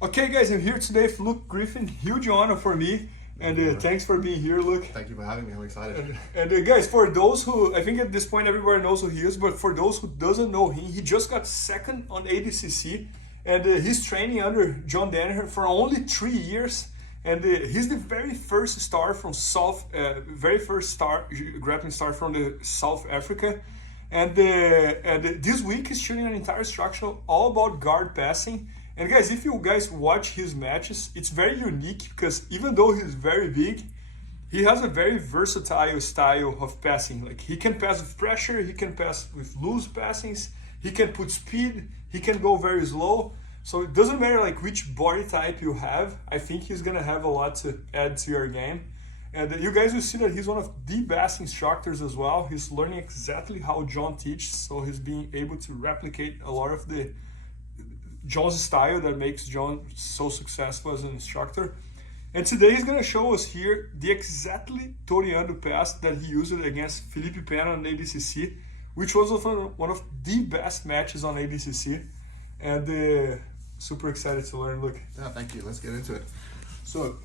Okay guys, I'm here today with Luke Griffin. Huge honor for me, and thanks for being here, Luke. Thank you for having me, I'm excited. And guys, for those who, I think at this point everybody knows who he is, but for those who doesn't know him, he just got second on ADCC, and he's training under John Danaher for only 3 years. And he's the very first star from grappling star from the South Africa. And this week he's shooting an entire instructional all about guard passing. And guys, if you guys watch his matches, it's very unique because even though he's very big, he has a very versatile style of passing. Like, he can pass with pressure, he can pass with loose passings, he can put speed, he can go very slow. So it doesn't matter like which body type you have, I think he's gonna have a lot to add to your game. And you guys will see that he's one of the best instructors as well. He's learning exactly how John teaches, so he's being able to replicate a lot of the John's style that makes John so successful as an instructor. And today he's gonna show us here the exactly Toreando pass that he used against Felipe Pena on ADCC, which was one of the best matches on ADCC. And super excited to learn. Look. Yeah, thank you. Let's get into it. So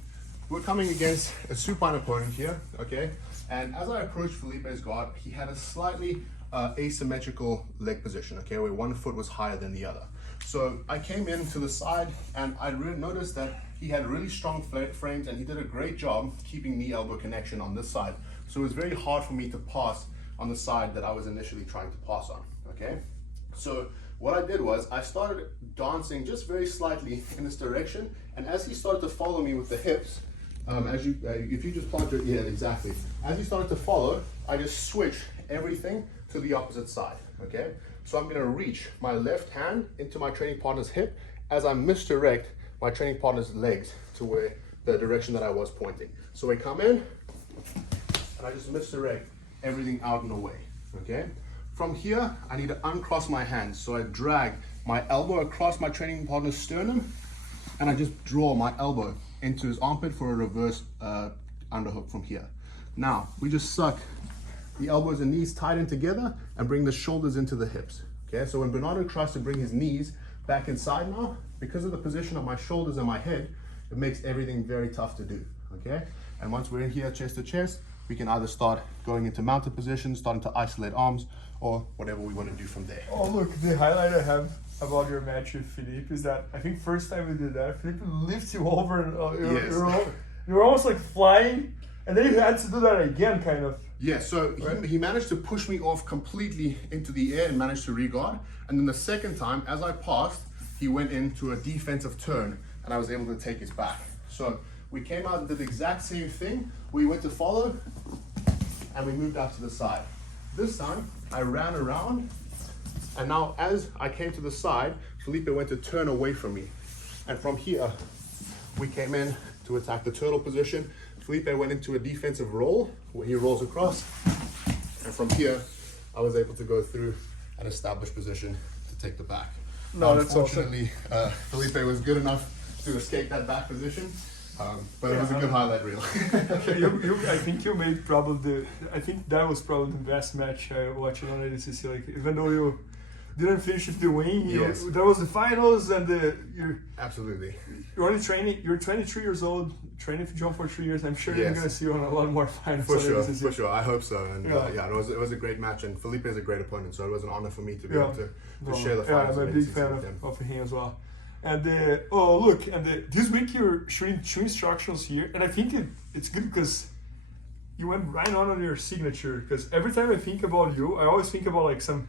we're coming against a supine opponent here, okay? And as I approached Felipe's guard, he had a slightly asymmetrical leg position, okay, where one foot was higher than the other. So I came in to the side and I really noticed that he had really strong frames and he did a great job keeping knee-elbow connection on this side. So it was very hard for me to pass on the side that I was initially trying to pass on, okay? So what I did was I started dancing just very slightly in this direction, and as he started to follow me with the hips, if you just plant your, yeah, exactly. As he started to follow, I just switched everything to the opposite side, okay? So I'm gonna reach my left hand into my training partner's hip as I misdirect my training partner's legs to where the direction that I was pointing. So we come in, and I just misdirect everything out and away, okay? From here, I need to uncross my hands. So I drag my elbow across my training partner's sternum, and I just draw my elbow into his armpit for a reverse underhook from here. Now, we just suck the elbows and knees tight in together and bring the shoulders into the hips, okay? So when Bernardo tries to bring his knees back inside now, because of the position of my shoulders and my head, it makes everything very tough to do, okay? And once we're in here chest to chest, we can either start going into mounted positions, starting to isolate arms, or whatever we want to do from there. Oh look, the highlight I have about your match with Felipe is that I think first time we did that, Felipe lifts you over and Yes. you're almost like flying, and then you had to do that again, kind of. Yeah, so right? he managed to push me off completely into the air and managed to regard. And then the second time, as I passed, he went into a defensive turn and I was able to take his back. So we came out and did the exact same thing. We went to follow and we moved out to the side. This time, I ran around, and now as I came to the side, Felipe went to turn away from me. And from here, we came in to attack the turtle position. Felipe went into a defensive roll, where he rolls across. And from here, I was able to go through an established position to take the back. No, that's unfortunately, Felipe was good enough to escape that back position. But it was a good highlight reel. I think you made probably I think that was probably the best match watching on ADCC. Like, even though you didn't finish with the win, Yes. that was the finals, and Absolutely. you're only training. You're 23 years old, training for John for 3 years. I'm sure you're Yes. gonna see you on a lot more finals. For on sure, ADCC. for sure. I hope so. And Yeah. it was a great match. And Felipe is a great opponent, so it was an honor for me to be able to share the Yeah, finals. I'm a of big ADCC fan with him. of him as well. And oh look, and this week you're shooting 2 instructions here, and I think it's good because you went right on your signature. Because every time I think about you, I always think about like some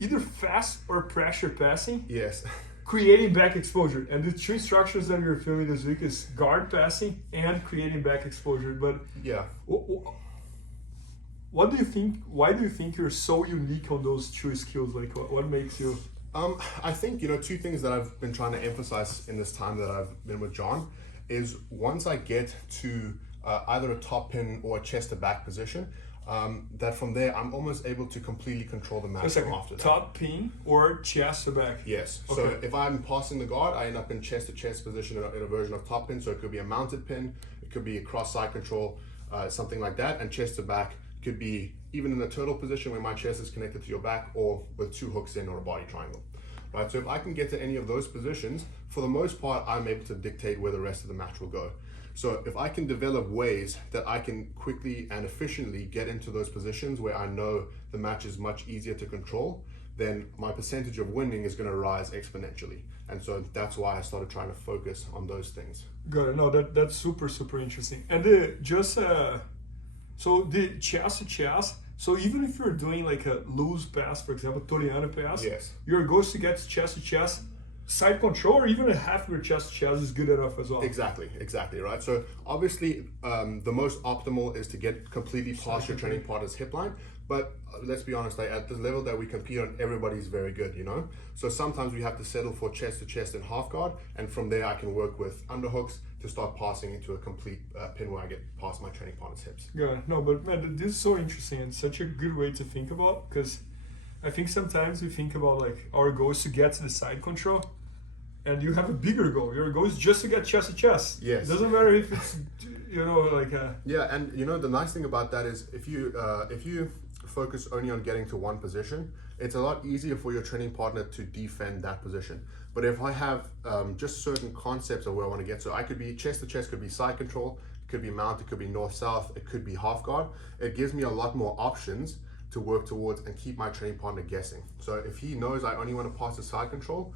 either fast or pressure passing, Yes. creating back exposure. And the 2 instructions that you're filming this week is guard passing and creating back exposure. But Yeah. what do you think? Why do you think you're so unique on those 2 skills? Like, what makes you? I think, 2 things that I've been trying to emphasize in this time that I've been with John is once I get to either a top pin or a chest to back position, that from there I'm almost able to completely control the match from after that. Top pin or chest to back? Yes. Okay. So if I'm passing the guard, I end up in chest to chest position in a version of top pin. So it could be a mounted pin, it could be a cross side control, something like that, and chest to back could be even in a turtle position where my chest is connected to your back, or with 2 hooks in, or a body triangle. right? So if I can get to any of those positions, for the most part, I'm able to dictate where the rest of the match will go. So if I can develop ways that I can quickly and efficiently get into those positions where I know the match is much easier to control, then my percentage of winning is going to rise exponentially. And so that's why I started trying to focus on those things. Got it. No, that's super interesting. And so the chest to chest, so even if you're doing like a loose pass, for example, Toreando Pass, yes, your goal is to get chest to chest, side control, or even a half of your chest to chest is good enough as well. Exactly, right? So obviously the most optimal is to get completely past your training partner's hip line, but let's be honest, like at the level that we compete on, everybody's very good, you know? So sometimes we have to settle for chest to chest and half guard, and from there I can work with underhooks to start passing into a complete pin where I get past my training partner's hips. Yeah, no, but man, this is so interesting and such a good way to think about, because I think sometimes we think about like our goal is to get to the side control, and you have a bigger goal. Your goal is just to get chest to chest. Yes. It doesn't matter if it's, you know, like yeah, and you know, the nice thing about that is if you focus only on getting to one position, it's a lot easier for your training partner to defend that position. But if I have just certain concepts of where I want to get, so I could be chest to chest, could be side control, it could be mount, it could be north-south, it could be half guard. It gives me a lot more options to work towards and keep my training partner guessing. So if he knows I only want to pass the side control,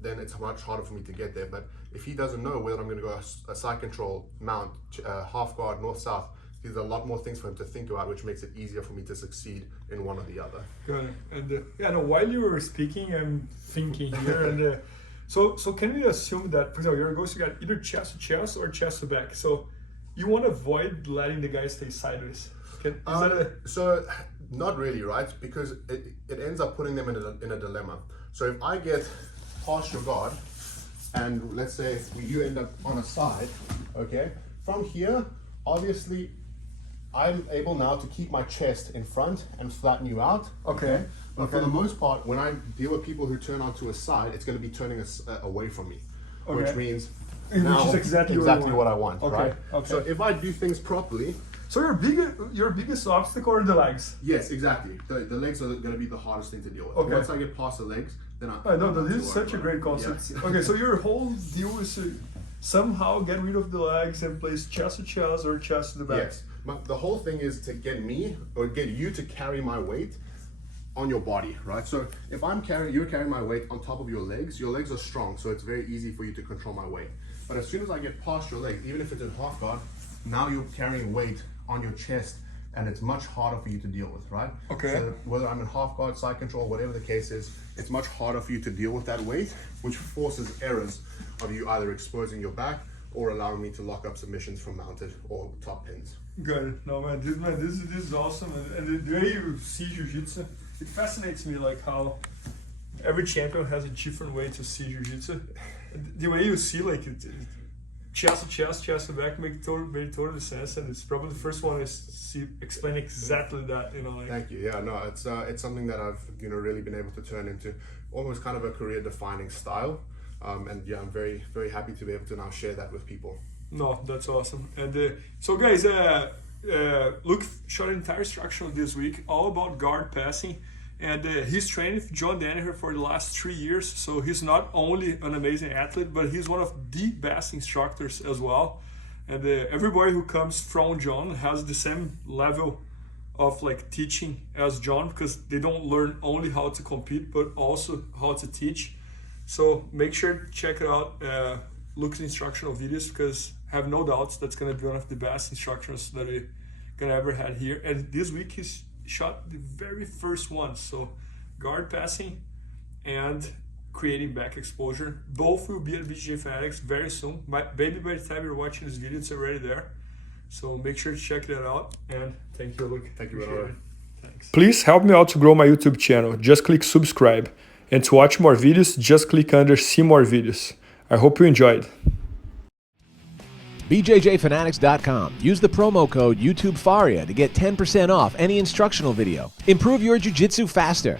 then it's much harder for me to get there. But if he doesn't know whether I'm going to go a side control, mount, half guard, north-south, there's a lot more things for him to think about, which makes it easier for me to succeed in one or the other. Good. And yeah, no, while you were speaking, I'm thinking here, and so can we assume that, for example, your goal is to get either chest to chest or chest to back? So you want to avoid letting the guy stay sideways. So not really, right? Because it ends up putting them in a dilemma. So if I get past your guard, and let's say you end up on a side, okay? From here, obviously, I'm able now to keep my chest in front and flatten you out. Okay. But for the most part, when I deal with people who turn onto a side, it's going to be turning us away from me, which means now which is exactly what I want, right? Okay. So if I do things properly. So your biggest obstacle are the legs. Yes, exactly. The legs are going to be the hardest thing to deal with. Okay. Once I get past the legs, then I know that this is such a great concept. Yeah. Okay, so your whole deal is to somehow get rid of the legs and place chest to chest or chest to the back. Yes. The whole thing is to get me or get you to carry my weight on your body, right? So if you're carrying my weight on top of your legs are strong, so it's very easy for you to control my weight. But as soon as I get past your legs, even if it's in half guard, now you're carrying weight on your chest, and it's much harder for you to deal with, right? Okay. So whether I'm in half guard, side control, whatever the case is, it's much harder for you to deal with that weight, which forces errors of you either exposing your back or allowing me to lock up submissions from mounted or top pins. Good. No, man, this is awesome. And the way you see Jiu-Jitsu, it fascinates me, like how every champion has a different way to see Jiu-Jitsu. The way you see, like, chest to chest, chest to back made total sense, and it's probably the first one to explain exactly that, you know. Like. Thank you. Yeah, no, it's something that I've really been able to turn into almost kind of a career-defining style, and yeah, I'm very, very happy to be able to now share that with people. No, that's awesome. And so guys, Luke shot an entire instructional this week all about guard passing, and he's trained with John Danaher for the last 3 years, so he's not only an amazing athlete, but he's one of the best instructors as well. And everybody who comes from John has the same level of like teaching as John, because they don't learn only how to compete but also how to teach. So make sure to check it out, Luke's instructional videos, because I have no doubts that's going to be one of the best instructions that we're going to ever had here. And this week he's shot the very first one, so guard passing and creating back exposure. Both will be at BJJ Fanatics very soon. Maybe by the time you're watching this video, it's already there. So make sure to check that out. And thank you, Luke. Thank you, Bernardo. Thanks. Please help me out to grow my YouTube channel. Just click subscribe. And to watch more videos, just click under see more videos. I hope you enjoyed. BJJFanatics.com. Use the promo code YouTubeFaria to get 10% off any instructional video. Improve your jiu-jitsu faster.